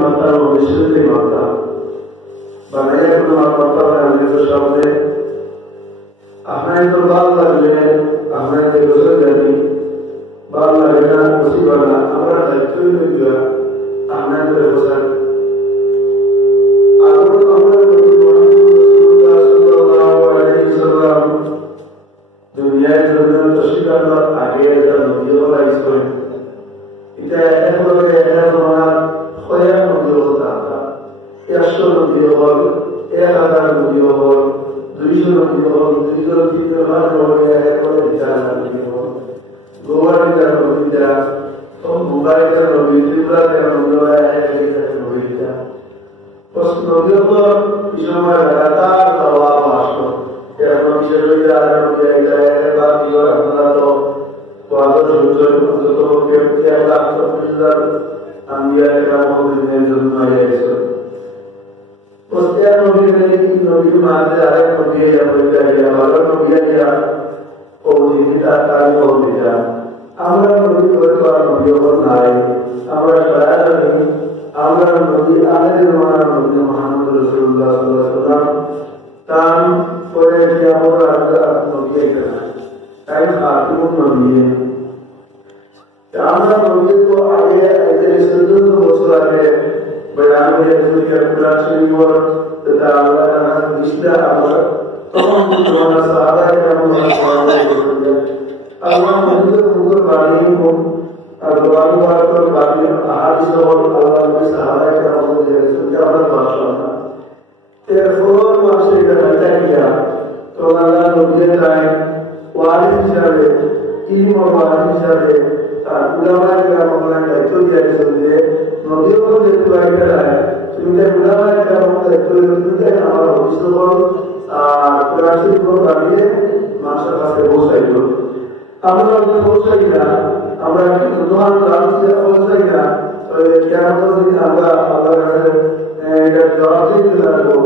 মাতা ও বিশ্বজিৎ মাতা বানাইয়া কোনো মাতা নিজের সামনে আপনার তো ভালো লাগলে আপনার গোসল জানি ভালো লাগে না খুশি বানা আমরা দায়িত্বই নিয়ে আপনাদের বসার দুনিয়ায় জন্য তশিকার আগে নদী হওয়া ইসলাম এটা একবারে আমার খয়া নদী হতা 100 নদী হল 1000 নদী হল 200 নদী হল 200-300 নদী একবারে বিচার নদী হল গোয়ারিটা নদীটা মুম্বাইটা নদী ত্রিপুরাতে নদী নদীটা নদী হল সময় লাগাতার প্রভাব আসলো এরকম বিশ্ববিদ্যালয় নদী একবার কি আপনারা তো আমরা নদী তো আগে ऐसे सुंदर বছর আগে বয়ান হয়ে দুনিয়া পুরা শরীর তথা আল্লাহ তাআলা নিষ্ঠা আমরা তখন তোমার সাহাবায়ে কেরাম আল্লাহ মধ্যে মুগর বাণী কো আর দোয়ার বারকত বাণী আহাদিস और আল্লাহ के সাহাবায়ে কেরাম के সুন্নাত ভাষণ এরপর মাসে এটা কিয়া তো আল্লাহ নবী তাই ওয়ারিস হিসাবে ইলম ওয়ারিস হিসাবে আর উলামায়ে কেরামকে দায়িত্ব দিয়েছেন যে নবীও যেহেতু বাইরে তুমি উলামায়ে কেরামকে দায়িত্ব দিতে আমার ভবিষ্যৎ আর কোরআন শরীফ বানিয়ে মানুষের কাছে পৌঁছাইল আমরা যদি পৌঁছাই না আমরা কিন্তু তোমার কাছে পৌঁছাই না কেরামত দিন আমরা আল্লাহর কাছে এটা জবাব দিতে লাগবো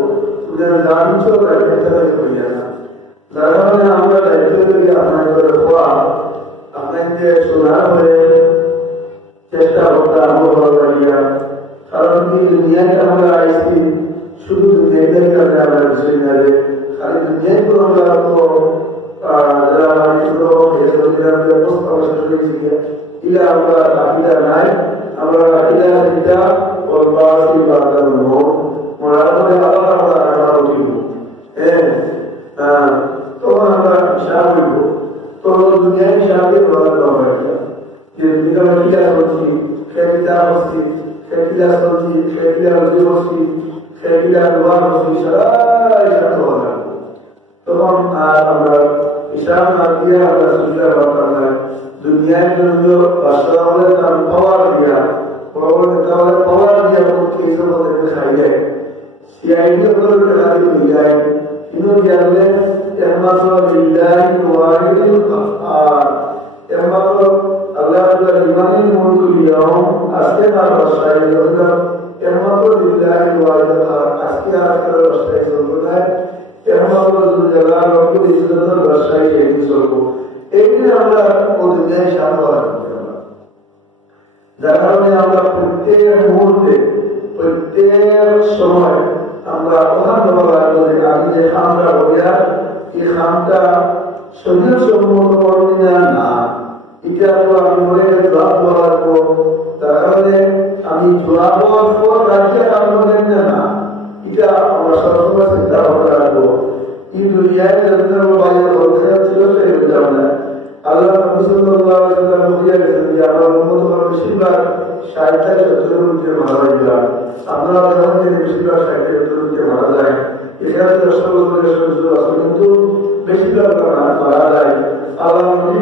যারা জানছো তারা এটা করিয়া না যারা আমরা দায়িত্ব দিয়ে আপনাদের হওয়া আপনাদের শোনার হয়ে চেষ্টা করতে আরম্ভ করা লাগিয়া কারণ কি দুনিয়াতে আমরা আইসি শুধু দুনিয়াটাই কাছে আমরা বিষয় না যে খালি দুনিয়ায় তো আমরা তো যারা মানুষগুলো ব্যবস্থা শুনেছি ইলা আমরা আকিদা নাই আমরা আকিদা যেটা ওরবাসী বাদাম হোক মরার পরে আবার আমরা আবার উঠিব তখন আমরা হিসাব হইব তো দুনিয়ায় হিসাবে প্রদান করা যে দুনিয়া কিলা করছি খেলা করছি খেলা করছি খেলা রুজি করছি খেলা দোয়া করছি সারা হিসাব করা তখন আর আমরা হিসাব না দিয়ে আমরা সুবিধা পাতাম না দুনিয়ায় জন্য বাসা হলে তার পাওয়ার দিয়া পাওয়ার দিয়া এই জগতে খাই যায় সিআইডি করে টাকা দিয়ে যায় কিন্তু জানলে একমাত্র লিল্লাহি ওয়াহিদুল কাহ্হার একমাত্র আল্লাহ তাআলা ইমানের মুলকুল ইয়াউম আজকে তার বাসায় হলো একমাত্র লিল্লাহি ওয়াহিদুল কাহ্হার আজকে আখের বাসায় চলবে একমাত্র জালাল রব্বুল ইজ্জতের বাসায় এই চলবে এই যে আমরা প্রতিদিন সামনে রাখতে হবে যার কারণে আমরা প্রত্যেক মুহূর্তে প্রত্যেক সময় আমরা ওখান থেকে আমি যে খামটা বলিয়া এই খামটা শরীর সম্মত করতে না এটা তো আমি মনে জবাব দেওয়া লাগবো তার কারণে আমি জবাব পর রাখিয়া কাম করেন না এটা আমরা সবসময় চিন্তা করতে রাখবো এই দুনিয়ায় যন্ত্র বাইরে বলতে ছিল সেই বুঝলাম না আল্লাহ নবী সাল্লাল্লাহু আলাইহি ওয়াসাল্লাম বলিয়া গেছেন যে আমার উম্মতের বেশিরভাগ 60-70 মধ্যে মারা যায় আমরা যখন বেশিরভাগ 60-70 মধ্যে মারা যায় এখানে 10 বছরের সুযোগ আছে কিন্তু বেশিরভাগ মারা যায় আল্লাহ নবী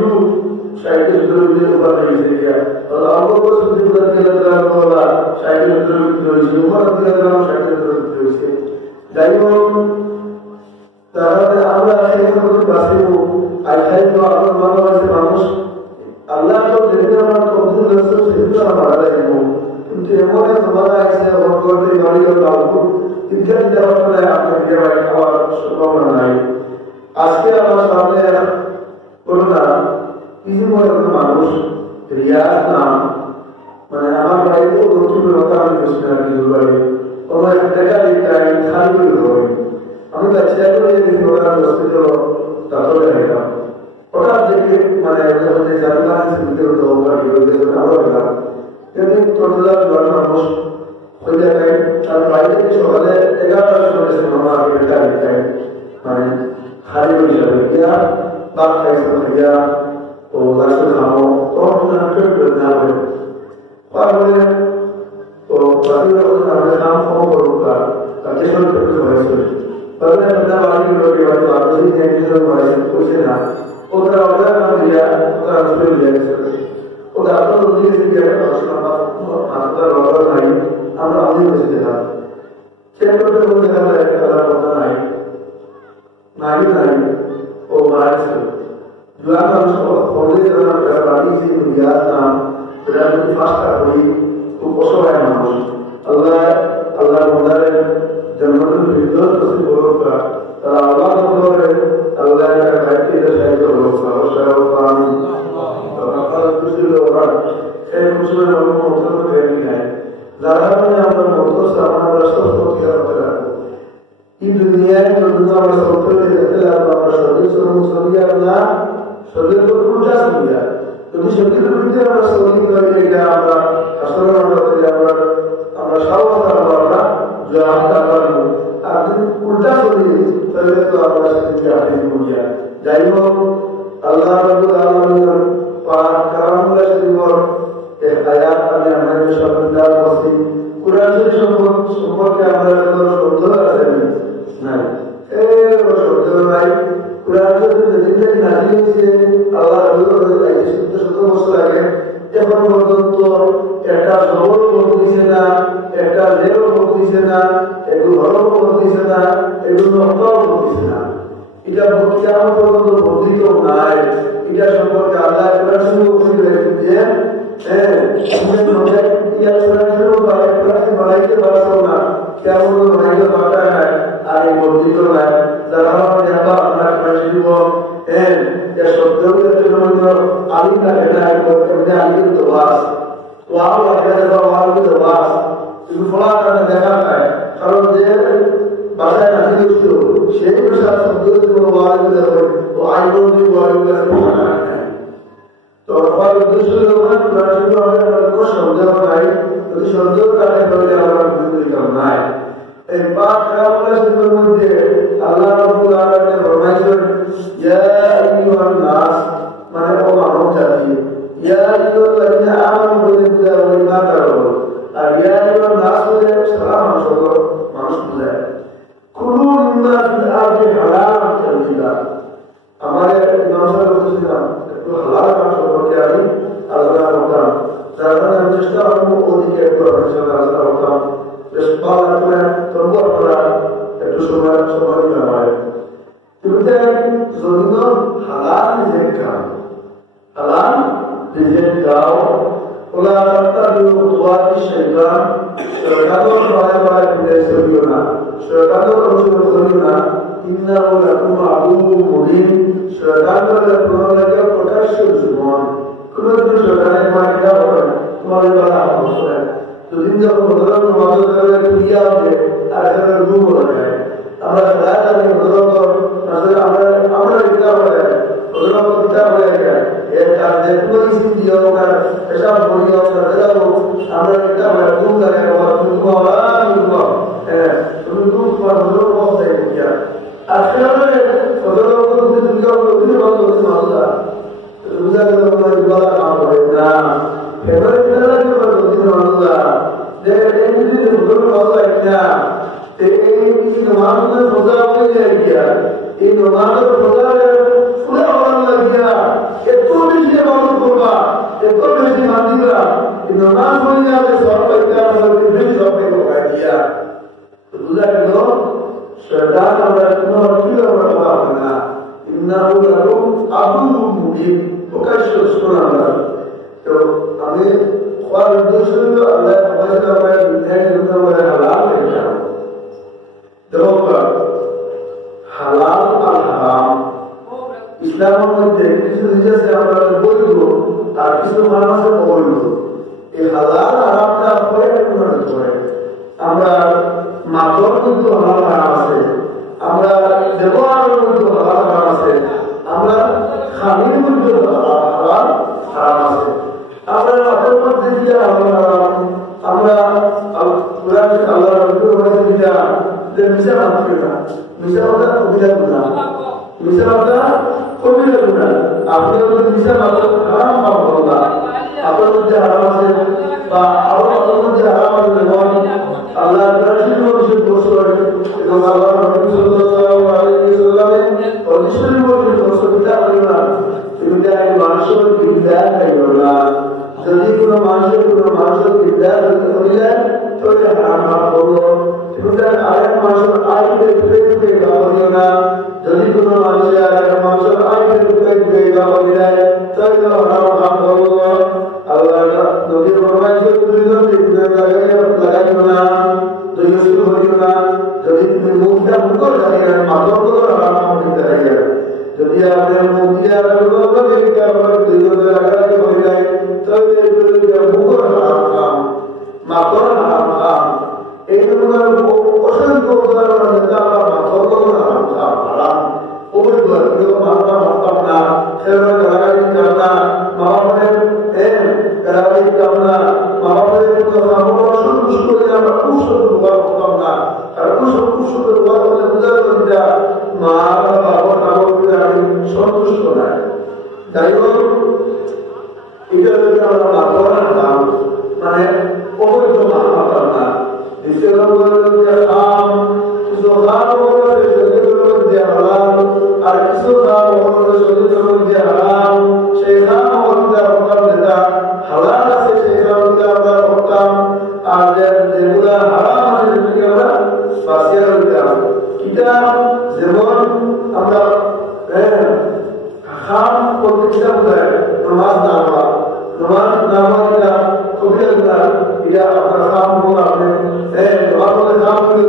60-70 মধ্যে মারা গেছে আল্লাহ আবু বকর সিদ্দিক রাদিয়াল্লাহু আনহু 60-70 মধ্যে হয়েছে উমর রাদিয়াল্লাহু আনহু 60-70 মধ্যে হয়েছে যাই হোক তাহলে আমরা এই কথা বাসিব আল্লাহ তো আপনার ভালোবাসে মানুষ আল্লাহ তো যেটা আমরা কবুল করছে সেটা আমরা রাখব কিন্তু এমন এক জমানা আছে ওর করতে গাড়ি ও লাগু তিনটা দেওয়ার পরে আপনি দেওয়ার খাওয়ার সম্ভাবনা নাই আজকে আমার সামনে করোনা কিছু মনে মানুষ রিয়াজ নাম মানে আমার বাড়িতেও দক্ষিণের কথা আমি বসি না নিজের বাড়ি কোনো একটা টাকা দিতে খালি করে হবে আমি বাচ্চাকে হসপিটাল তারপরে দেখলাম হঠাৎ দেখে মানে জানুয়ারি আরো গেলাম কিন্তু টোটাল মানুষ ওই জায়গায় তার বাড়ি থেকে সকালে 11টার সময় আমার টাকা দিতে মানে খালি হিসাবে গিয়া বাদ খাইছে খাইয়া ও গাছে খাবো তখন না হবে তারপরে ও বাকিরা আমাদের কাম কম করুক তাকে সব করতে হয়েছে তাহলে আমরা বাড়ি লোকে বাড়ি বাড়ি নিয়ে বাড়ি করছে না ওরা ওরা নাম দিয়া ওরা আসলে দিয়েছে ওরা আপনার দিকে দিয়ে আপনার বাবা নাই আমরা আমি বসে দিলাম সে করতে বলতে আমরা একটা কথা নাই নাই নাই ও মারছে দুয়া মানুষ পড়লে যারা বাড়ি যে রিয়াজ নাম এটা যদি ফাস্টা করি খুব অসহায় মানুষ আল্লাহ আল্লাহ মন্দারের জন্মদিন ফিরদৌস নসিব করুক তারা আল্লাহ করে আল্লাহ তার ভাইকে সাহায্য করুক অবশ্যই আমি আপনারা খুশি হওয়ার সেই খুশির আমরা মন্ত্র পেয়ে নাই যারা আমরা মন্ত্র আমরা সব খেয়াল করে রাখবো এই দুনিয়ায় যখন আমরা সত্য দেখতে লাগবো আমরা শরীর সঙ্গে আমরা শরীরের উল্টা সঙ্গে যদি শরীরের বিরুদ্ধে আমরা শরীর করি এটা আমরা আসলে আমরা সাহস আমরা জবাবটা পারবো আর যদি উল্টা করি তাহলে তো আমরা সেদিকে আপনি করিয়া যাই হোক আল্লাহ রাব্বুল আলামিনের পাক কালামুল্লাহ শরীফের এই আয়াত আমি আমাদের সামনে বলছি কুরআন শরীফ সম্পর্কে আমরা কোনো শব্দ আছে না এই শব্দ নাই কুরআন শরীফ যেদিন নাযিল হয়েছে আল্লাহ রাব্বুল আলামিন 70 বছর আগে এখন পর্যন্ত একটা জবর বলতেছে না একটা লেও বলতেছে না এগুলো হরফ বলতেছে না এগুলো অক্ষর বলতেছে না এটা কিয়ামত পর্যন্ত বর্ধিত নাই এটা সম্পর্কে আল্লাহ কোরআন শুরু করে দিয়েছেন যে তুমি নজাত ইয়া সুরাজের বাড়াইতে পারছো না কিয়ামত বাড়াইতে পারতা না আর এই বর্ধিত নাই যারা দেখবা আপনার কাছে या शब्दों के जो आली का कहना है वो कहते हैं आली के वास वाव लगा जब वाव के वास तो फला करने देखा है कारण जे बाजा नहीं उसको शेख के साथ शब्दों के वाव के वो आईनो भी वाव के माना है तो वाव दूसरे लोग कुरान में हमें को शब्द बनाई तो शब्दों का है तो हमारा जिंदगी करना है एक बात करावला से मध्य अल्लाह रब्बुल आलमीन ने फरमाया या अय्युहन नास माने ओ मानव जाति या अय्युहल्लज़ीना आमनु बिल्लाहि व ईमान करो और या अय्युहन नास बोले सारा মানুষ বোঝায় কুলু মিম্মা ফিল আরদি হালাল তাইয়্যিবা আমারে ইমাম সাহেব বলেছিলাম একটু হালাল মাংস সম্পর্কে আমি আলোচনা করতাম যার কারণে আমি চেষ্টা করবো ওদিকে একটু আলোচনা করতাম বেশ ভালো করে তবু আপনারা একটু সময় দিতে হয় কিন্তু জন্য হালাল রিজেক্ট খাও হালাল রিজেক্ট খাও ওলা তাত্তাবিউ খুতুওয়াতি শাইতান শয়তানের সহায়তায় ফিরে চলিও না শয়তানের অনুসরণ করিও না ইন্নাহু লাকুম আদুউম মুবিন শয়তানের প্রণালীকে প্রকাশ্য দুশমন কোন যদি শয়তানের মাইকা হয় তোমার দ্বারা অবশ্যই দুদিন যখন হজরত নামাজ করে ক্রিয়া হবে আর এখানে রূপ হয়ে যায় আমরা সারা জানি হজরত আসলে আমরা এটা হয়ে হজরত পিতা হয়ে যায় এর কারণে কোনো কিছু দিয়ে ওনার এসব বলিয়া দেওয়া আমরা এটা হয়ে রূপ লাগে আমার তুমি রূপ তোমার হজরত বলতে গিয়া আর সেখানে হজরত তুমি তুমি বলতে মাল্লা রোজা করে আমরা ইবাদত না করে না এবারে তারা কি বলতে মাল্লা যে এই যদি হজরত বলতে না এই নমাজের রোজা হয়ে যায় গিয়া এই নমাজের রোজা পুরো হওয়ার লাগিয়া এত বেশি আমল করবা এত বেশি মানিবা এই নমাজ হয়ে যাবে সব পাইতে আমরা বেশি সব পাইতে গিয়া রোজা কেন শয়তান আমরা কোনো অর্থই আমরা পাবো না ইন্নাহু লাকুম আদুউম মুবিন প্রকাশ্য শোনা আমরা তো আমি খাওয়ার উদ্দেশ্য হলো আল্লাহ আমাদের আমরা বিধায় জন্য আমরা হালাল রেখে হালাল আর হারাম ইসলামের মধ্যে কিছু জিনিস আমরা বৈধ আর কিছু মানুষের অবৈধ এই হালাল মধ্যে হালাল হারাম আছে, আমরা ব্যবহারের মধ্যে হালাল হারাম আছে, আমরা খানির মধ্যে হালাল হারাম আছে, আমরা রাতের মধ্যে দিয়ে হালাল হারাম, আমরা আল্লাহ রব্বুল আলামিন যেটা যে মিশা মাত্র না, মিশা মাত্র কবিরা গুনাহ, মিশা মাত্র কবিরা গুনাহ। আপনি যদি মিশা মাত্র হারাম খাওয়া না, আপনার মধ্যে হারাম আছে বা আরো আপনার মধ্যে হারাম আছে, যেমন আল্লাহ রাসূল বলেছেন বছর এবং আল্লাহ রাসূল সাল্লাল্লাহু আলাইহি ওয়াসাল্লামের অনুসরণ করে বছরটা করে না, তুমি তাই মানুষের বিদ্যা খাইও না। যদি কোনো মানুষের বিদ্যা করিলে তাহলে হারাম করবো, তুমি তার আরেক মানুষের আইকে ঢুকে করিও না। যদি কোনো মানুষের আরেক মানুষের আইকে ঢুকে করিলে তাহলে হারাম করবো। আল্লাহ নবীর ফরমাইছে তুমি যদি লাগাইও না, তুমি শুরু করিও না। যদি তুমি মুখটা মুখ রাখিয়া মাথা করে হারাম করতে রাখিয়া, যদি আপনার মুখ দিয়ে আপনার দুই লাগাই করিলে তাহলে মুখ হারাম খাম, মাথা হারাম খাম। এই অসংখ্য উদাহরণ আছে, আমরা মাথা করে হারাম খাম, হারাম অবৈধ। মাথা মারতাম না, খেলা গালাগালি দিতাম না, মা বাপের গালাগালি দিতাম না, মা বাপের সন্তুষ্ট করে আমরা কুশল ব্যবহার করতাম না। আর কুশল ব্যবহার করলে বোঝা দিতা মা বাবা বাবা আমি সন্তুষ্ট নাই। যাই হোক, এটা যদি আমরা মাথা হারাম মানে অবৈধ মারতাম না। দ্বিতীয় নম্বর খাম, কিছু খাম হারাম, আর কিছু খাম শরীরের মধ্যে হারাম। সেই খাম যেটা হালাল আছে সেই খামগুলো আমরা করতাম, আর যেগুলা হারাম আছে সেটাকে আমরা বাঁচিয়ে রাখতাম। এটা যেমন আমরা খাম করতে কিতাব দেয় নামাজ না হওয়া, নামাজ না হওয়া এটা কবিরা গুনাহ, এটা আপনার খাম হোক, আপনি খাম করে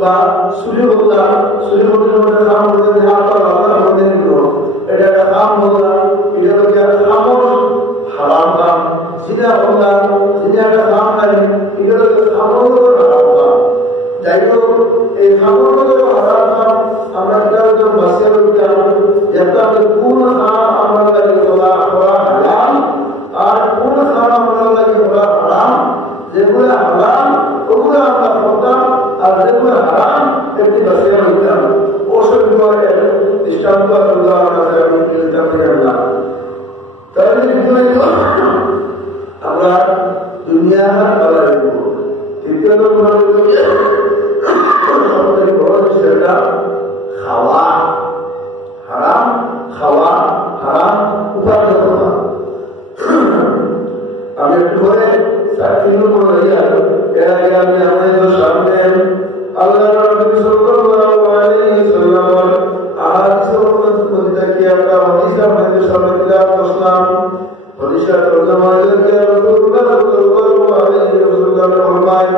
বা সুরি বললাম, সুরি বলতে খাম বলতে এটা একটা খাম বললাম, এটা হচ্ছে খামোশ হারাম খাম। যেটা বললাম যেটা একটা খাম নাই, এটা হচ্ছে খামোশ হারাম খাম। যাই হোক, এই খামোশ হারাম খাম আমরা কিভাবে বাঁচিয়ে রাখতাম, যাতে কোন খাম আমরা লাগে বলা হারাম আর কোন খাম আমরা লাগে বলা হারাম। যেগুলো হারাম ওগুলো আমরা করতাম, আর যেগুলো হারাম এটি বাঁচিয়ে রাখতাম। অসংখ্য দৃষ্টান্ত উদাহরণ আছে, আমি চিন্তা করে আনলাম। তাহলে আমরা দুনিয়া বলা দেখব। তৃতীয় নম্বর সবথেকে বড় সেটা খাওয়া হারাম, খাওয়া হারাম, উপার্জন করা। আমি একটু করে 4 নম্বর হইয়া এর আগে আমি আমাদের সামনে আল্লাহ রাব্বুল সাল্লাল্লাহু আলাইহি সাল্লাম আহাদিসের মধ্যে কি আমরা হাদিস আমাদের সামনে তিলাওয়াত করলাম। হাদিসের তরজমা হচ্ছে রাসূলুল্লাহ সাল্লাল্লাহু আলাইহি ওয়াসাল্লাম ফরমায়,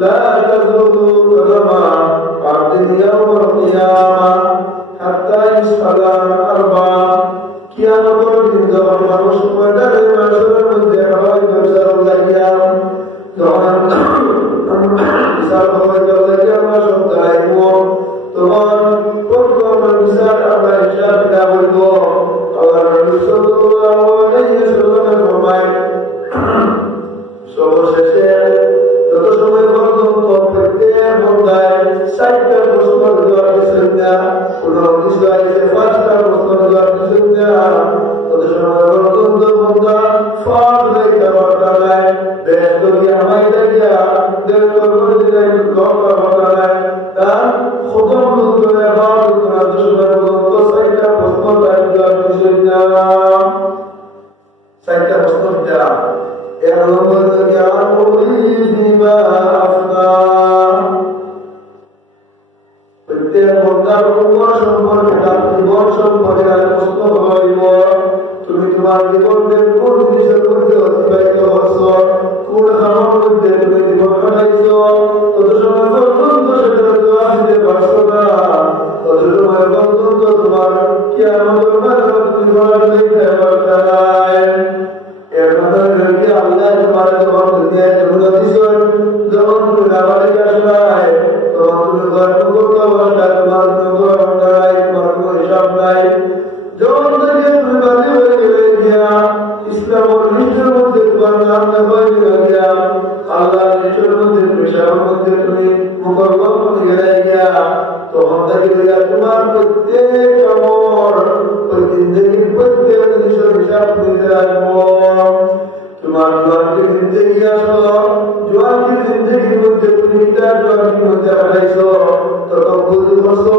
লা তাযুলু কদমা আবদিন ইয়াওমাল কিয়ামা হাত্তা ইসআলা আরবা। কিয়ামতের দিন যখন মানুষ ময়দানে মাশরের মধ্যে হয় বিচার লাগিয়া, তখন বিচার হবে লাগিয়া আমরা সব দাঁড়াইব, তখন প্রথম বিচার আমরা হিসাব কিতাব হইব। আল্লাহ রাসূল সাল্লাল্লাহু আলাইহি ওয়াসাল্লাম ফরমায়, সর্বশেষে যত সময় পর্যন্ত প্রত্যেক বান্দায় 4টা প্রশ্ন দেওয়ার বিষয় না, কোন বিষয় 5টা প্রশ্ন দেওয়ার বিষয় না, তত সময় পর্যন্ত বান্দা ফাঁদ হইতে পারত না। বেশ যদি আমায় দেখিয়া দেশ করে দিলে লঙ্কা পাতা নাই, তার খতম করে ফাঁদ করার সময় পর্যন্ত 4টা প্রশ্ন দেওয়ার বিষয় না। 4টা প্রশ্ন দেওয়া এর মধ্যে আর বলিবা আফনা। প্রত্যেক বান্দার উপর সম্পর্কে তার জীবন সম্পর্কে প্রশ্ন হইব, তুমি তোমার জীবনকে কোন জিনিসের মধ্যে অতিবাহিত করছো, কোন কামের মধ্যে তুমি জীবন কাটাইছো, তত সময় পর্যন্ত সেটা জবাব দিতে পারছো না, তত সময় পর্যন্ত তোমার কিয়ামতের মাঠে তুমি জবাব দিতে পারবে না। এর মধ্যে আল্লাহ তোমার যখন দুনিয়ায় জন্ম দিয়েছেন, যখন তুমি নাবালিকা সময় হিসাবের মধ্যে তুমি মুকররম করে গেলাইয়া তখন তাকে তোমার প্রত্যেক আমল জিন্দগির প্রত্যেক জিনিসের হিসাব দিতে রাখবো। তোমার জোয়ানকে জিন্দগি আসলো, জোয়ানকে জিন্দগির মধ্যে তুমি জোয়ানকির মধ্যে হারাইছো, তখন বুঝতে পারছো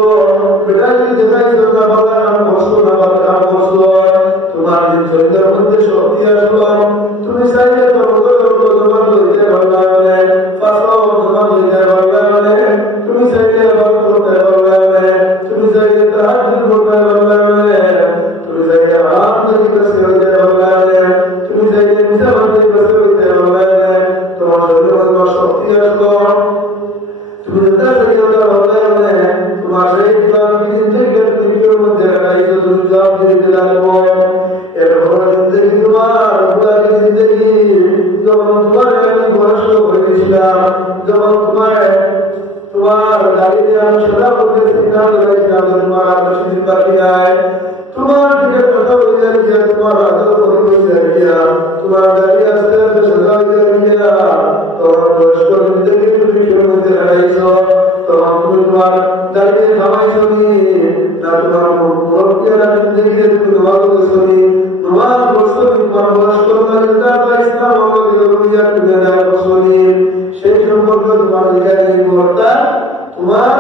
বেটাকে দেখাইছো না বাবা নাম করছো না বাবা নাম করছো। তোমার যে শরীরের মধ্যে শক্তি আসলো, তুমি চাইলে তোমার লইতে পারবে, তোমার লইতে পারবে, তুমি চাইলে করতে পারবে, তুমি চাইলে তাহাজ্জুদ করতে পারবে, তুমি চাইলে আরাম করে বসে হইতে পারবে, তুমি চাইলে মিজান করে বসে হইতে পারবে। তোমার শরীরের মধ্যে শক্তি আসলো, তুমি যেটা চাইলে পারবে, তোমার সেই জীবন জিন্দগির মধ্যে রাখাইছো, তুমি জবাব দিতে লাগবো। এরপর জিন্দগি তোমার পুরানি জিন্দগি যখন তোমার আমি বয়স্ক হয়ে গেছিলাম, যখন তোমার দাঁড়িয়ে আমি সদা করতে সিদ্ধান্ত নিয়েছিলাম তোমার আর বেশি দিন বাকি নাই, তোমার দিকে কথা বলে গিয়া তোমার আদর করে গিয়া তোমার দাঁড়িয়ে আস্তে আস্তে সদা হয়ে গিয়া তোমার বয়স্ক জিন্দগি তুমি কেউ মধ্যে হারাইছো। তখন তুমি তোমার দাঁড়িয়ে খাওয়াইছো না, তোমার মুরব্বিয়ারা জিন্দগিতে তুমি দোয়া করেছো তোমার বয়স্ক তোমার বয়স্ক ইসলাম সেই সম্পর্কে তোমার তোমার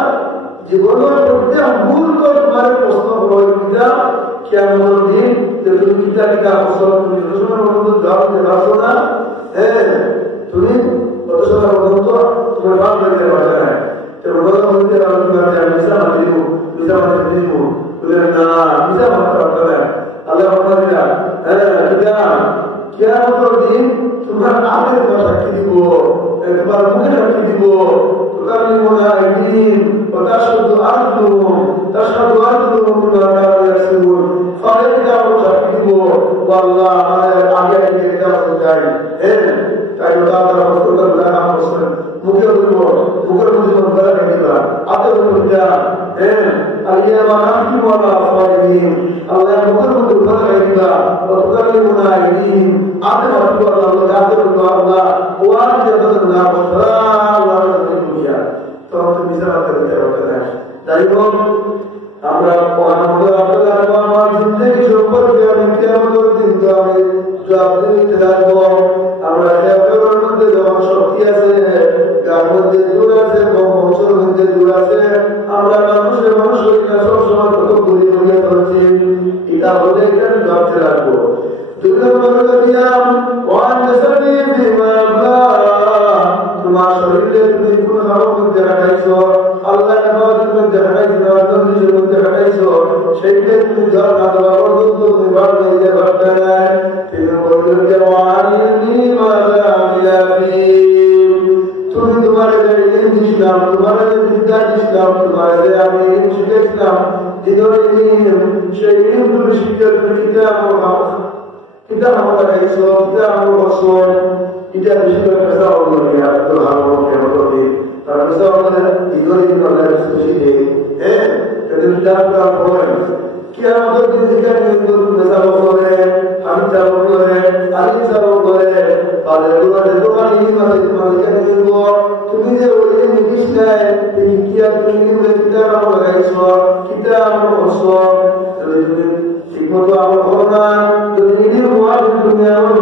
জীবনের মধ্যে মূল করে তোমার প্রশ্ন কিনা কেমন দিন যে তুমি কিতা কিতা ফসল তুমি জবাব দিতে পারছো না। হ্যাঁ, তুমি কত সময় পর্যন্ত তোমার ভাব দিতে পারবে না, দিন তোমার আগে তোমার সাক্ষী দিব, তোমার মুখে সাক্ষী দিব। মুখে বলব, মুখের মধ্যে দিবা আদর করিয়া আল্লাহ মানাকি ওয়ালা ফাইদিন আল্লাহ মুখের মধ্যে উঠা দিবা ওয়াতাল্লিমুনা আইদিন আদর আল্লাহ আদর আল্লাহ ওয়ান জাদাত না বসরা আল্লাহ দুনিয়া তো তুমি যারা করতে পারবে। তাই বল আমরা মুহাম্মদ আব্দুল্লাহ আমার জিন্দেগি সম্পর্কে আমি কিয়ামতের দিন তো আমি জবাব দিতে লাগবো। আমরা কিয়ামতের মধ্যে যখন শক্তি আছে, গার মধ্যে জোর আছে, বংশের মধ্যে জোর আছে, আমরা মানুষের সবসময় কত ঘুরিয়ে ঘুরিয়ে ধরছি, এটা হলে এটা জবাবতে রাখবো। তোমার শরীরে তুমি কোন হামের মধ্যে হাঁটাইছো, আল্লাহ মধ্যে হাঁটাইছো, নিজের মধ্যে হাঁটাইছো, সেইটা তুমি জল না দেওয়া পর্যন্ত তুমি বার দিতে পারবে না। তুমি তোমার দিয়েছিলাম, তোমার বিদ্যা দিয়েছিলাম, তোমার আমি শিখেছিলাম, সেই তুমি শিখে তুমি কিতাব আমার লাগাইছো, কিতাব আমার বসো, এটা বেশি করে পেশা হলো তো ভালো কেন করবে তার পেশা হলে ইগোরি বেশি দেয়। হ্যাঁ, তুমি কিতাবটা পড়ে কি আমাদের দিন থেকে পেশা করে, আমি চাবো করে, আমি চাবো করে, তাদের দোকানে তুমি যে ওই জিনিস নেয় তুমি কি আর তুমি কিতাব আমার লাগাইছো, কিতাব আমার বসো, ঠিক মতো আমার হলো না, যদি তুমি আমার